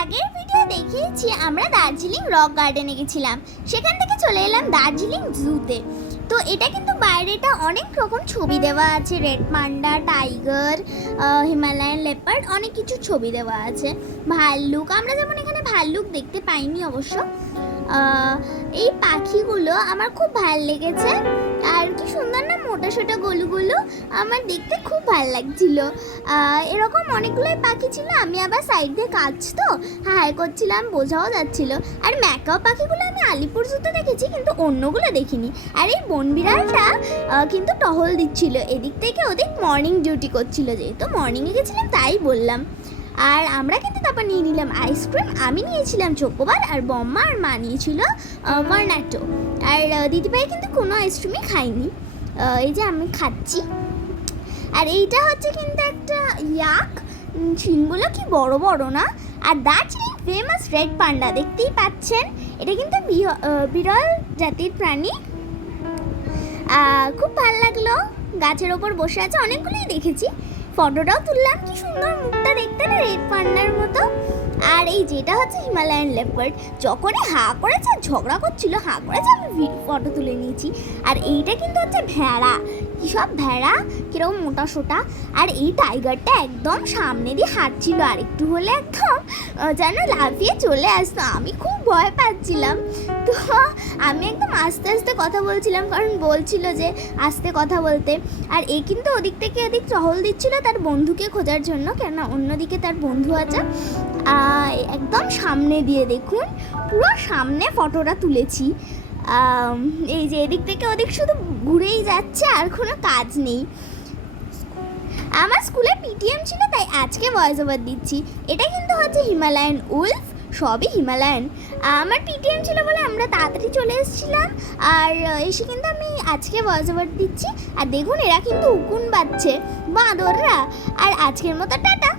আগের ভিডিও দেখিয়েছি আমরা দার্জিলিং রক গার্ডেনে গেছিলাম, সেখান থেকে চলে এলাম দার্জিলিং জুতে। তো এটা কিন্তু বাইরেটা অনেক রকম ছবি দেওয়া আছে, red panda, tiger, Himalayan leopard, অনেক কিছু ছবি দেওয়া আছে। ভাল্লুক, আমরা যেমন এখানে ভাল্লুক দেখতে পাইনি অবশ্য। এই পাখিগুলো আমার খুব ভালো লেগেছে, আর কি সুন্দর না মোটা সোটা গলুগুলো, আমার দেখতে খুব ভালো লাগছিল। এরকম অনেকগুলোই পাখি ছিল, আমি আবার সাইড দিয়ে কাজ তো হাই করছিলাম, বোঝাও যাচ্ছিল। আর ম্যাকাও পাখিগুলো আমি আলিপুর জুতে দেখেছি, কিন্তু অন্যগুলো দেখিনি। আর এই বন বিড়ালটা কিন্তু টহল দিচ্ছিল, এদিক থেকে ওদিক মর্নিং ডিউটি করছিল, যেহেতু মর্নিংয়ে গেছিলাম তাই বললাম। আর আমরা কিন্তু তারপর নিয়ে নিলাম আইসক্রিম, আমি নিয়েছিলাম চোকোবার, আর বম্মা আর মা নিয়েছিল কর্নাটো। আর দিদিভাই কিন্তু কোনো আইসক্রিমই খাইনি, এই যে আমি খাচ্ছি। আর এইটা হচ্ছে কিন্তু একটা ইয়াক, শিংগুলো কি বড় বড় না। আর দার্জিলিং ফেমাস রেড পান্ডা দেখতেই পাচ্ছেন, এটা কিন্তু বিরল জাতির প্রাণী। খুব ভালো লাগলো, গাছের ওপর বসে আছে, অনেকগুলোই দেখেছি, ফটোটাও তুললাম। কি সুন্দর মুখটা দেখতে না, রেড পান্ডার মতো। আর এই যেটা হচ্ছে হিমালয়ান লেপার্ড, যখনই হা করেছে ঝগড়া করছিল, হা করেছে, আমি ফটো তুলে নিয়েছি। আর এইটা কিন্তু হচ্ছে ভেড়া, কী সব ভেড়া কীরকম মোটা সোটা। আর এই টাইগারটা একদম সামনে দিয়ে হাঁটছিল, আর একটু হলে একদম যেন লাফিয়ে চলে আসতো, আমি খুব ভয় পাচ্ছিলাম। তো আমি একদম আস্তে আস্তে কথা বলছিলাম, কারণ বলছিল যে আস্তে কথা বলতে। আর এই কিন্তু ওদিক থেকে এদিক টহল দিচ্ছিল তার বন্ধুকে খোঁজার জন্য, কেন অন্যদিকে তার বন্ধু আছে। একদম সামনে দিয়ে দেখুন, পুরো সামনে ফটোটা তুলেছি। এই যে এদিক থেকে ওদিক শুধু ঘুরেই যাচ্ছে, আর কোনো কাজ নেই। আমার স্কুলে পিটিএম ছিল, তাই আজকে ভয়েস ওভার দিচ্ছি। এটা কিন্তু হচ্ছে হিমালয়ান উলফ, সবই হিমালয়ান। আমার পিটিএম ছিল বলে আমরা তাড়াতাড়ি চলে এসেছিলাম, আর এসে কিন্তু আমি আজকে ভয়েস ওভার দিচ্ছি। আর দেখুন এরা কিন্তু উকুন বাজছে, বাঁদররা। আর আজকের মতো টাটা।